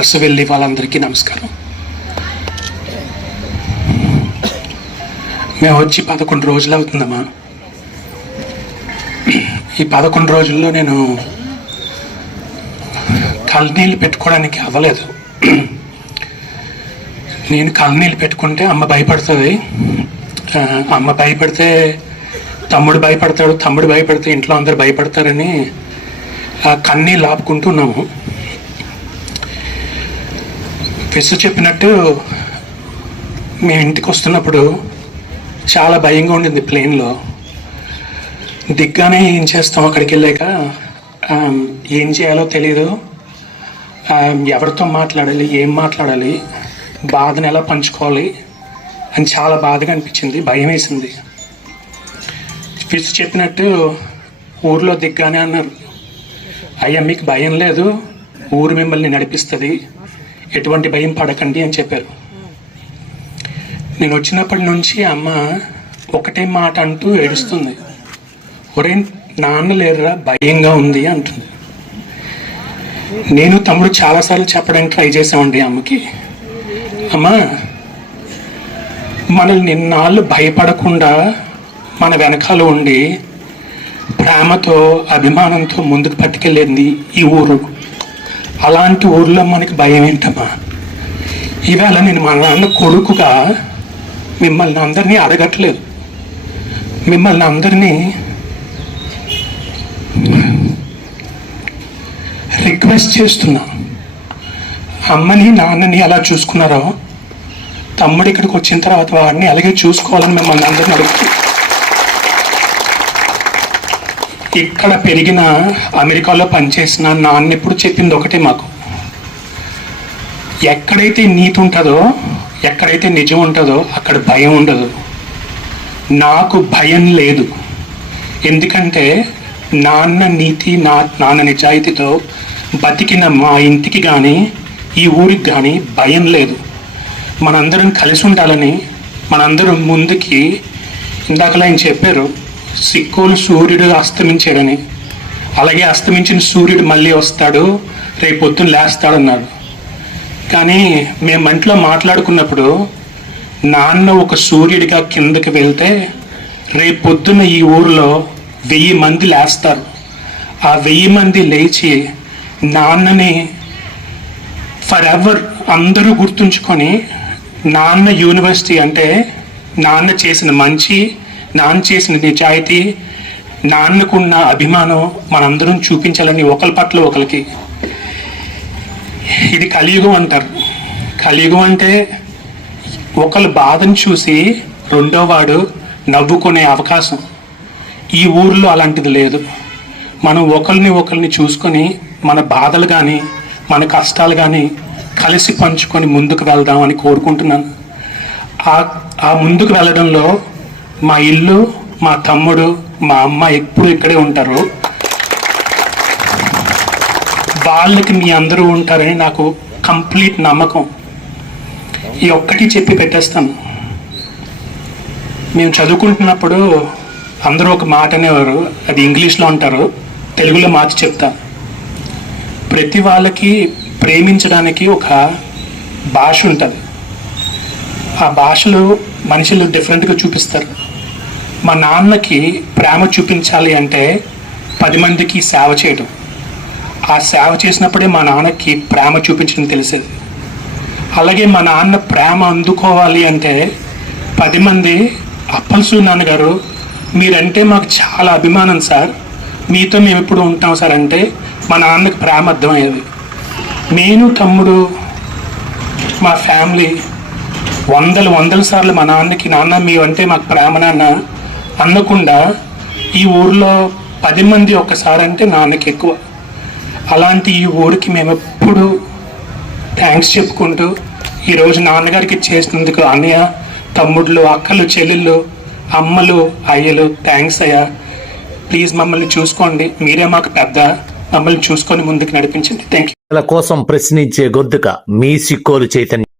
అరస వెళ్ళి వాళ్ళందరికీ నమస్కారం. మేము వచ్చి పదకొండు రోజులు అవుతుందమ్మా. ఈ పదకొండు రోజుల్లో నేను కళ్ళనీళ్ళు పెట్టుకోవడానికి అవ్వలేదు. నేను కళ్ళనీళ్ళు పెట్టుకుంటే అమ్మ భయపడుతుంది. అమ్మ భయపడితే తమ్ముడు భయపడతాడు తమ్ముడు భయపడితే ఇంట్లో అందరు భయపడతారని ఆ కన్నీళ్ళు ఆపుకుంటున్నాము విసు చెప్పినట్టు మేము ఇంటికి వస్తున్నప్పుడు చాలా భయంగా ఉండింది ప్లేన్లో. దిగ్గానే ఏం చేస్తాం అక్కడికి వెళ్ళాక ఏం చేయాలో తెలియదు ఎవరితో మాట్లాడాలి ఏం మాట్లాడాలి బాధను ఎలా పంచుకోవాలి అని చాలా బాధగా అనిపించింది భయం వేసింది ఫిస్ చెప్పినట్టు ఊర్లో దిగ్గానే అన్నారు. అయ్యా మీకు భయం లేదు. ఊరు మిమ్మల్ని నడిపిస్తుంది. ఎటువంటి భయం పడకండి అని చెప్పారు. నేను వచ్చినప్పటి నుంచి అమ్మ ఒకటే మాట అంటూ ఏడుస్తుంది. ఒరే నాన్న లేరురా భయంగా ఉంది అంటుంది. నేను తమ్ముడు చాలాసార్లు చెప్పడానికి ట్రై చేసామండి అమ్మకి. అమ్మా మనల్ని నిన్నాళ్ళు భయపడకుండా మన వెనకాల ఉండి ప్రేమతో అభిమానంతో ముందుకు పట్టుకెళ్ళింది ఈ ఊరు. అలాంటి ఊర్లో మనకి భయం ఏంటమ్మా? ఈవేళ నేను మా నాన్న కొడుకుగా మిమ్మల్ని అందరినీ అడగట్లేదు. మిమ్మల్ని అందరినీ రిక్వెస్ట్ చేస్తున్నా. అమ్మని నాన్నని ఎలా చూసుకున్నారో తమ్ముడు ఇక్కడికి వచ్చిన తర్వాత వాడిని అలాగే చూసుకోవాలని మిమ్మల్ని అందరిని అడుగుతున్నాను ఇక్కడ పెరిగిన అమెరికాలో పనిచేసిన నాన్న ఎప్పుడు చెప్పింది ఒకటే మాకు. ఎక్కడైతే నీతి ఉంటుందో ఎక్కడైతే నిజం ఉంటుందో అక్కడ భయం ఉండదు. నాకు భయం లేదు. ఎందుకంటే నాన్న నీతి నా నాన్న నిజాయితీతో బతికిన మా ఇంటికి కానీ ఈ ఊరికి కానీ భయం లేదు. మనందరం కలిసి ఉండాలని మనందరం ముందుకి ఇందాకలా ఆయన చెప్పారు. సిక్కోలు సూర్యుడు అస్తమించాడని. అలాగే అస్తమించిన సూర్యుడు మళ్ళీ వస్తాడు రేపు పొద్దున్న లేస్తాడన్నాడు. కానీ మేము ఇంట్లో మాట్లాడుకున్నప్పుడు నాన్న ఒక సూర్యుడిగా కిందకి వెళ్తే రేపు పొద్దున్న ఈ ఊరిలో వెయ్యి మంది లేస్తారు. ఆ వెయ్యి మంది లేచి నాన్నని ఫర్ ఎవర్ అందరూ గుర్తుంచుకొని నాన్న యూనివర్సిటీ అంటే నాన్న చేసిన మంచి నాన్న చేసిన నిజాయితీ నాన్నకున్న అభిమానం మనందరం చూపించాలని ఒకరి పట్ల ఒకరికి ఇది కలియుగం అంటారు. కలియుగం అంటే ఒకరి బాధను చూసి రెండో వాడు నవ్వుకునే అవకాశం. ఈ ఊర్లో అలాంటిది లేదు. మనం ఒకరిని ఒకరిని చూసుకొని మన బాధలు కానీ మన కష్టాలు కానీ కలిసి పంచుకొని ముందుకు వెళ్దామని కోరుకుంటున్నాను. ఆ ఆ ముందుకు వెళ్ళడంలో మా ఇల్లు మా తమ్ముడు మా అమ్మ ఎప్పుడు ఇక్కడే ఉంటారు. వాళ్ళకి మీ అందరూ ఉంటారని నాకు కంప్లీట్ నమ్మకం. ఈ ఒక్కటి చెప్పి పెట్టేస్తాను. మేము చదువుకుంటున్నప్పుడు అందరూ ఒక మాట అనేవారు. అది ఇంగ్లీష్లో అంటారు. తెలుగులో మార్చి చెప్తా. ప్రతి వాళ్ళకి ప్రేమించడానికి ఒక భాష ఉంటుంది. ఆ భాషలో మనుషులు డిఫరెంట్గా చూపిస్తారు. మా నాన్నకి ప్రేమ చూపించాలి అంటే పది మందికి సేవ చేయడం ఆ సేవ చేసినప్పుడే మా నాన్నకి ప్రేమ చూపించడం తెలిసేది. అలాగే మా నాన్న ప్రేమ అందుకోవాలి అంటే పది మంది అప్పల్సు నాన్నగారు మీరంటే మాకు చాలా అభిమానం సార్. మీతో మేము ఎప్పుడు ఉంటాం సార్ అంటే మా నాన్నకి ప్రేమ అర్థమయ్యేది. నేను తమ్ముడు మా ఫ్యామిలీ వందలు వందల సార్లు మా నాన్నకి నాన్న మీవంటే మాకు ప్రేమ నాన్న అనకుండా ఈ ఊర్లో పది మంది ఒకసారి అంటే నాన్నకి ఎక్కువ. అలాంటి ఈ ఊరికి మేము ఎప్పుడు థ్యాంక్స్ చెప్పుకుంటూ ఈరోజు నాన్నగారికి చేసినందుకు అన్నయ్య తమ్ముళ్ళు అక్కలు చెల్లెళ్ళు అమ్మలు అయ్యలు థ్యాంక్స్ అయ్యా. ప్లీజ్ మమ్మల్ని చూసుకోండి. మీరే మాకు పెద్ద. మమ్మల్ని చూసుకొని ముందుకు నడిపించండి. థ్యాంక్ యూ కోసం ప్రశ్నించే గొద్దుక మీ సిక్కోలు చైతన్యం